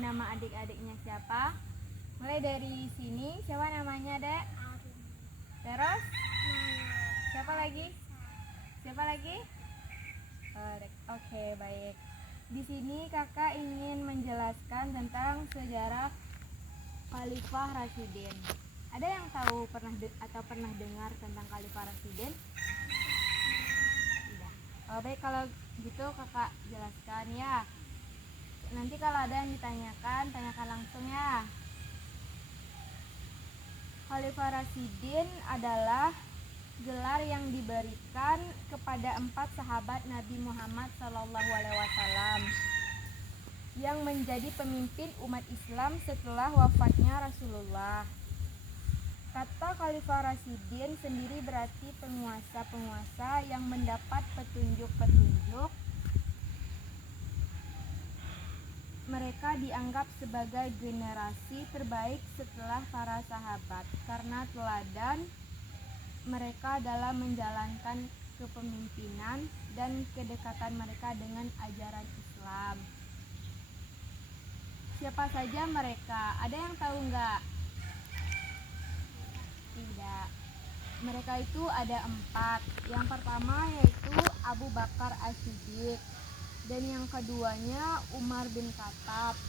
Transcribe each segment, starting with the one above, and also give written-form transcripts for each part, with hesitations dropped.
nama adik-adiknya siapa? Mulai dari sini, siapa namanya, Dek? Terus? Siapa lagi? Siapa lagi? Oke, baik. Di sini kakak ingin menjelaskan tentang sejarah Khalifah Rasyidin. Ada yang tahu pernah dengar tentang Khalifah Rasyidin? Tidak. Baik, kalau gitu kakak jelaskan ya. Nanti kalau ada yang ditanyakan, tanyakan langsung ya. Khalifah Rasyidin adalah gelar yang diberikan kepada 4 sahabat Nabi Muhammad SAW yang menjadi pemimpin umat Islam setelah wafatnya Rasulullah. Kata Khalifah Rasyidin sendiri berarti penguasa-penguasa yang mendapat petunjuk-petunjuk. Mereka dianggap sebagai generasi terbaik setelah para sahabat karena teladan mereka dalam menjalankan kepemimpinan dan kedekatan mereka dengan ajaran Islam. Siapa saja mereka? Ada yang tahu enggak? Tidak. Mereka itu ada 4. Yang pertama yaitu Abu Bakar As-Siddiq, dan yang keduanya Umar bin Khattab,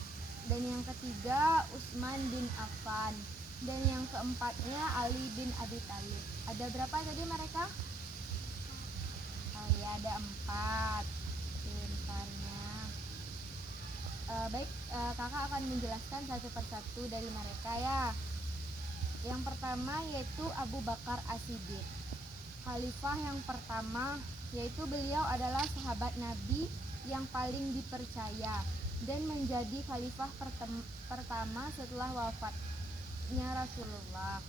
dan yang ketiga Utsman bin Affan, dan yang keempatnya Ali bin Abi Thalib. Ada berapa tadi mereka? Oh ya, ada 4. Pintarnya. Baik, kakak akan menjelaskan satu persatu dari mereka ya. Yang pertama yaitu Abu Bakar As-Siddiq, khalifah yang pertama, yaitu beliau adalah sahabat Nabi yang paling dipercaya dan menjadi khalifah pertama setelah wafatnya Rasulullah.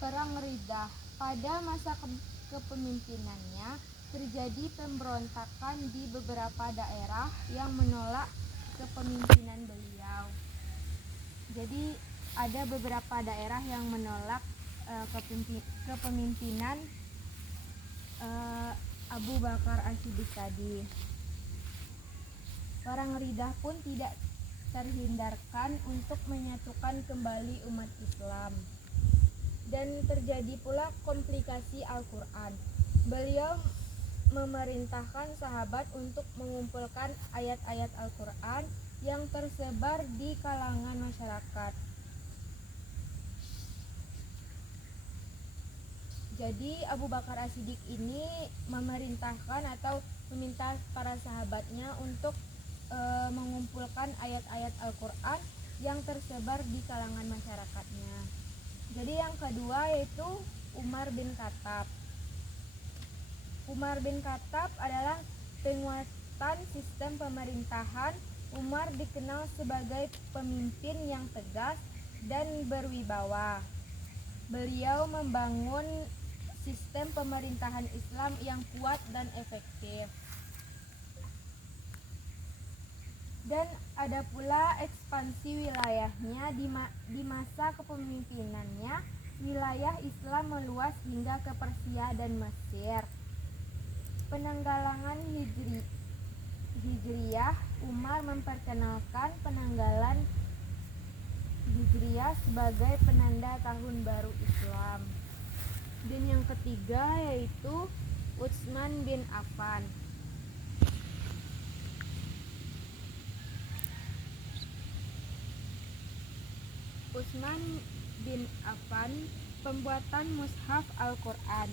Perang Riddah. Pada masa kepemimpinannya terjadi pemberontakan di beberapa daerah yang menolak kepemimpinan beliau. Jadi ada beberapa daerah yang menolak kepemimpinan Abu Bakar As-Siddiq tadi. Perang Riddah pun tidak terhindarkan untuk menyatukan kembali umat Islam. Dan terjadi pula komplikasi Al-Quran. Beliau memerintahkan sahabat untuk mengumpulkan ayat-ayat Al-Quran yang tersebar di kalangan masyarakat. Jadi Abu Bakar As-Siddiq ini memerintahkan atau meminta para sahabatnya untuk mengumpulkan ayat-ayat Al-Quran yang tersebar di kalangan masyarakatnya. Jadi yang kedua yaitu Umar bin Khattab. Umar bin Khattab adalah penguatan sistem pemerintahan. Umar dikenal sebagai pemimpin yang tegas dan berwibawa. Beliau membangun sistem pemerintahan Islam yang kuat dan efektif. Dan ada pula ekspansi wilayahnya di masa kepemimpinannya. Wilayah Islam meluas hingga ke Persia dan Mesir. Penanggalan Hijriyah. Umar memperkenalkan penanggalan Hijriyah sebagai penanda tahun baru Islam. Dan yang ketiga yaitu Utsman bin Affan. Utsman bin Affan, pembuatan mushaf Al-Quran.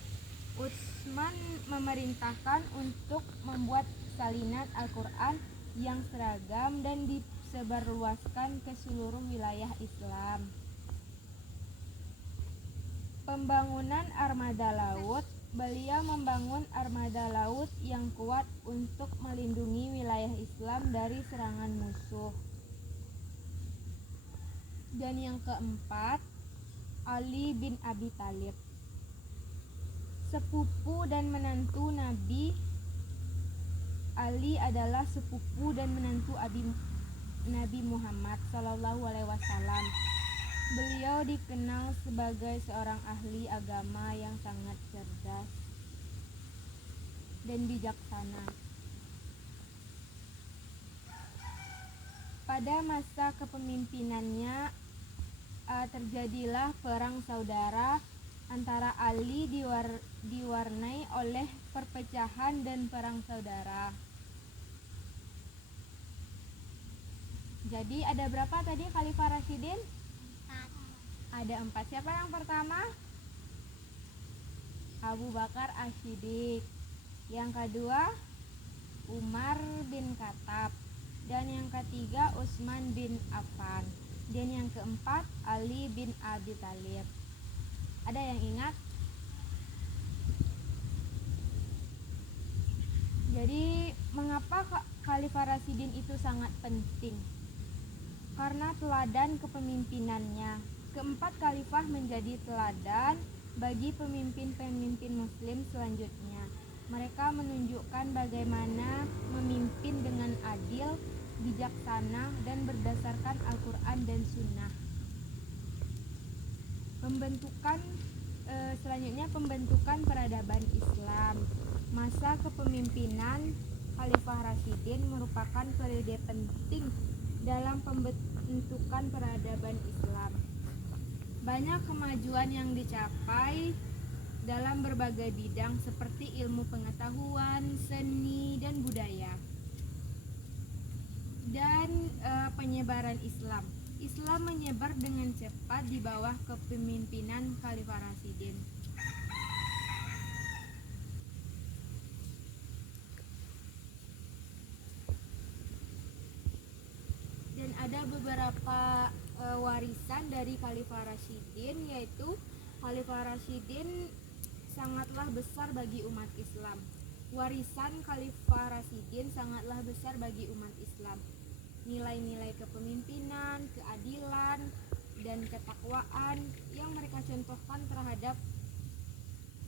Utsman memerintahkan untuk membuat salinan Al-Quran yang seragam dan disebarluaskan ke seluruh wilayah Islam. Pembangunan armada laut. Beliau membangun armada laut yang kuat untuk melindungi wilayah Islam dari serangan musuh. Dan yang keempat, Ali bin Abi Thalib, sepupu dan menantu Nabi. Ali adalah sepupu dan menantu Nabi Muhammad SAW. Beliau dikenal sebagai seorang ahli agama yang sangat cerdas dan bijaksana. Pada masa kepemimpinannya terjadilah perang saudara antara Ali diwarnai oleh perpecahan dan perang saudara. Jadi ada berapa tadi Khalifah Rasyidin? 4. Ada 4. Siapa yang pertama? Abu Bakar As-Siddiq. Yang kedua Umar bin Khattab. Dan yang ketiga Utsman bin Affan. Dan yang keempat Ali bin Abi Thalib. Ada yang ingat? Jadi mengapa Khalifah Rasyidin itu sangat penting? Karena teladan kepemimpinannya. Keempat khalifah menjadi teladan bagi pemimpin-pemimpin muslim selanjutnya. Mereka menunjukkan bagaimana memimpin dengan adil, bijaksana, dan berdasarkan Al-Quran dan Sunnah. Selanjutnya pembentukan peradaban Islam. Masa kepemimpinan Khalifah Rasyidin merupakan periode penting dalam pembentukan peradaban Islam. Banyak kemajuan yang dicapai dalam berbagai bidang seperti ilmu pengetahuan, seni, dan budaya. Dan penyebaran Islam. Islam menyebar dengan cepat di bawah kepemimpinan Khalifah Rasyidin. Dan ada beberapa warisan dari Khalifah Rasyidin, yaitu Khalifah Rasyidin sangatlah besar bagi umat Islam. Warisan Khalifah Rasyidin sangatlah besar bagi umat Islam. Nilai-nilai kepemimpinan, keadilan, dan ketakwaan yang mereka contohkan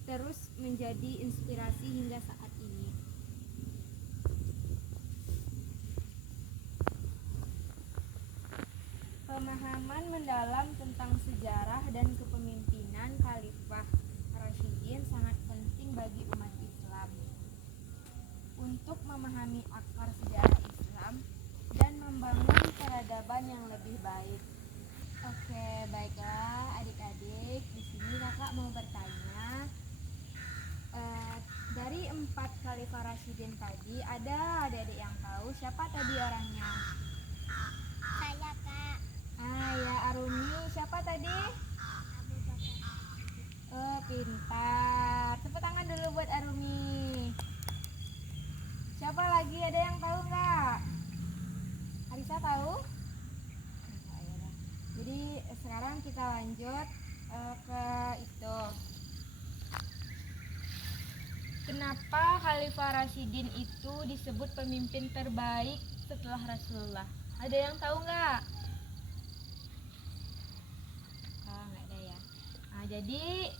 terus menjadi inspirasi hingga saat ini. Pemahaman mendalam tentang sejarah dan kepemimpinan Khalifah Rasyidin sangat penting bagi umat Islam. Untuk memahami akar sejarah Islam dan membangun peradaban yang lebih baik. Oke, baiklah adik-adik, di sini kakak mau bertanya. Dari 4 Khalifah Rasyidin tadi, ada adik-adik yang tahu siapa tadi orangnya? Saya Kak. Ya Arumi, siapa tadi? Abu Bakar. Pintar. Tepuk tangan dulu buat Arumi. Siapa lagi, ada yang tahu nggak? Arisa tahu? Jadi sekarang kita lanjut ke itu. Kenapa Khalifah Rasyidin itu disebut pemimpin terbaik setelah Rasulullah? Ada yang tahu nggak? Nggak ada ya. Jadi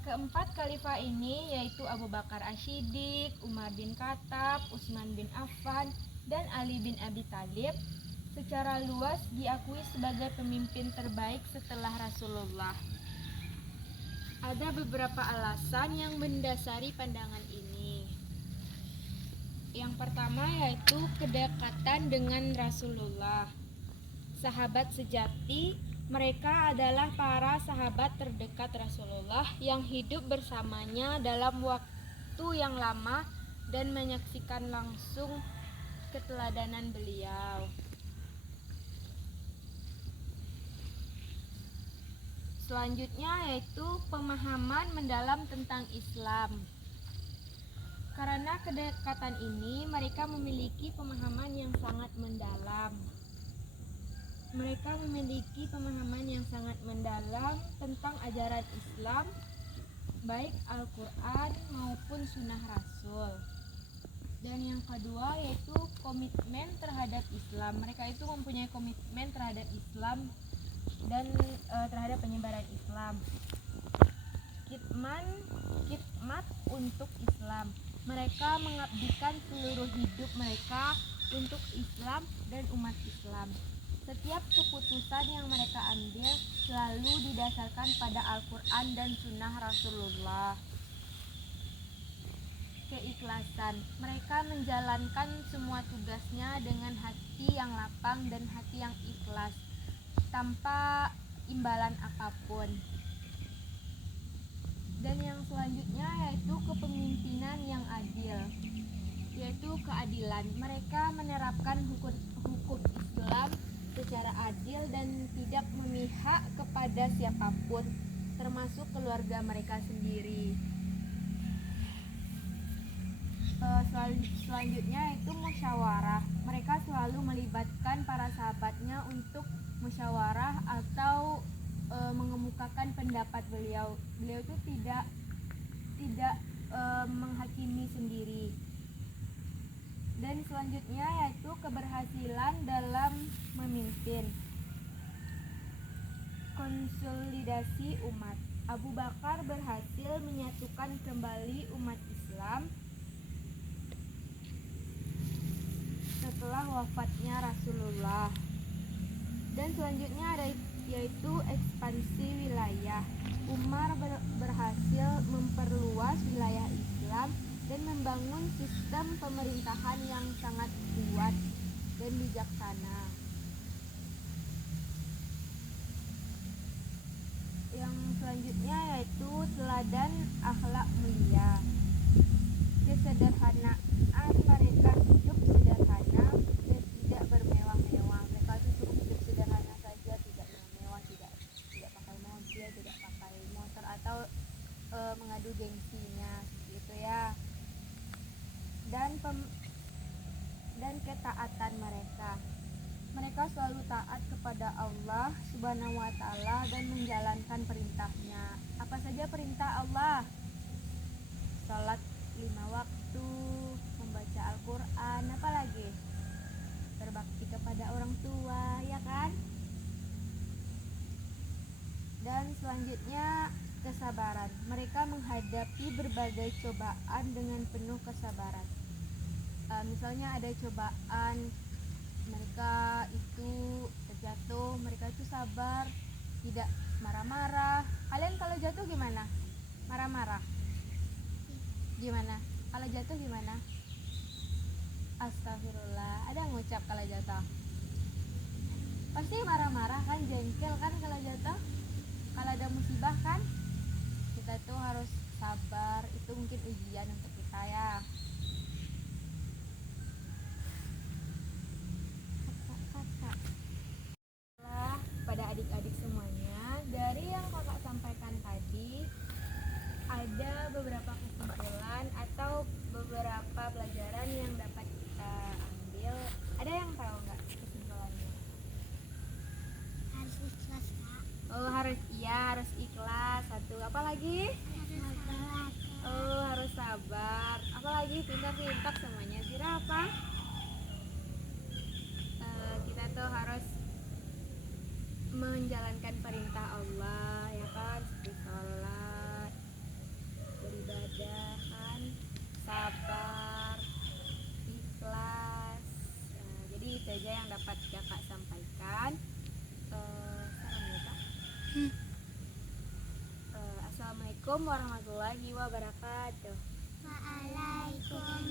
keempat khalifah ini yaitu Abu Bakar As-Siddiq, Umar bin Khattab, Utsman bin Affan, dan Ali bin Abi Thalib secara luas diakui sebagai pemimpin terbaik setelah Rasulullah. Ada beberapa alasan yang mendasari pandangan ini. Yang pertama yaitu kedekatan dengan Rasulullah. Sahabat sejati, mereka adalah para sahabat terdekat Rasulullah yang hidup bersamanya dalam waktu yang lama dan menyaksikan langsung keteladanan beliau. Selanjutnya yaitu pemahaman mendalam tentang Islam. Karena kedekatan ini, mereka memiliki pemahaman yang sangat mendalam. Mereka memiliki pemahaman yang sangat mendalam tentang ajaran Islam, baik Al-Quran maupun Sunnah Rasul. Dan yang kedua yaitu komitmen terhadap Islam. Mereka itu mempunyai komitmen terhadap Islam dan terhadap penyebaran Islam. Khidmat untuk Islam. Mereka mengabdikan seluruh hidup mereka untuk Islam dan umat Islam. Setiap keputusan yang mereka ambil selalu didasarkan pada Al-Quran dan Sunnah Rasulullah. keikhlasan. Mereka menjalankan semua tugasnya dengan hati yang lapang dan hati yang ikhlas, tanpa imbalan apapun. Dan yang selanjutnya yaitu kepemimpinan yang adil, yaitu keadilan. Mereka menerapkan hukum Islam secara adil dan tidak memihak kepada siapapun, termasuk keluarga mereka sendiri. Selanjutnya itu musyawarah. Mereka selalu melibatkan para sahabatnya untuk musyawarah atau mengemukakan pendapat beliau. Beliau itu tidak menghakimi sendiri. Dan selanjutnya yaitu keberhasilan dalam memimpin. Konsolidasi umat. Abu Bakar berhasil menyatukan kembali umat Islam setelah wafatnya Rasulullah. Dan selanjutnya ada yaitu ekspansi wilayah. Umar berhasil memperluas wilayah Islam dan membangun sistem pemerintahan yang sangat kuat dan bijaksana. Yang selanjutnya yaitu teladan akhlak mulia. Kesederhanaan, mereka hidup sederhana dan tidak bermewah-mewah. Mereka itu cukup hidup sederhana saja, tidak mewah, tidak pakai mobil, tidak pakai motor atau mengadu gengsinya, gitu ya. Dan ketaatan mereka selalu taat kepada Allah Subhanahu wa Ta'ala dan menjalankan perintahnya. Apa saja perintah Allah? Salat 5 waktu, membaca Al-Quran, apalagi berbakti kepada orang tua, ya kan? Dan selanjutnya kesabaran. Mereka menghadapi berbagai cobaan dengan penuh kesabaran. Misalnya ada cobaan, mereka itu terjatuh, mereka itu sabar, tidak marah-marah. Kalian kalau jatuh gimana? Marah-marah? Gimana? Kalau jatuh gimana? Astagfirullah. Ada ngucap kalau jatuh? Pasti marah-marah kan, jengkel kan kalau jatuh? Kalau ada musibah kan? Kita tuh harus sabar. Itu mungkin ujian untuk kita ya. Pada adik-adik semuanya, dari yang kakak sampaikan tadi, ada beberapa kesimpulan atau beberapa pelajaran yang dapat kita ambil. Ada yang tahu nggak kesimpulannya? Harus ikhlas, Kak. Oh, harus ikhlas. Satu, apa lagi? Harus sabar. Oh, harus sabar. Apa lagi? Pintar-pintar semuanya. Zira apa? Kita tuh harus menjalankan perintah Allah, ya kan, seperti sholat, beribadah kan, sabar, ikhlas. Jadi itu aja yang dapat kakak sampaikan. Assalamualaikum warahmatullahi wabarakatuh. Waalaikumsalam.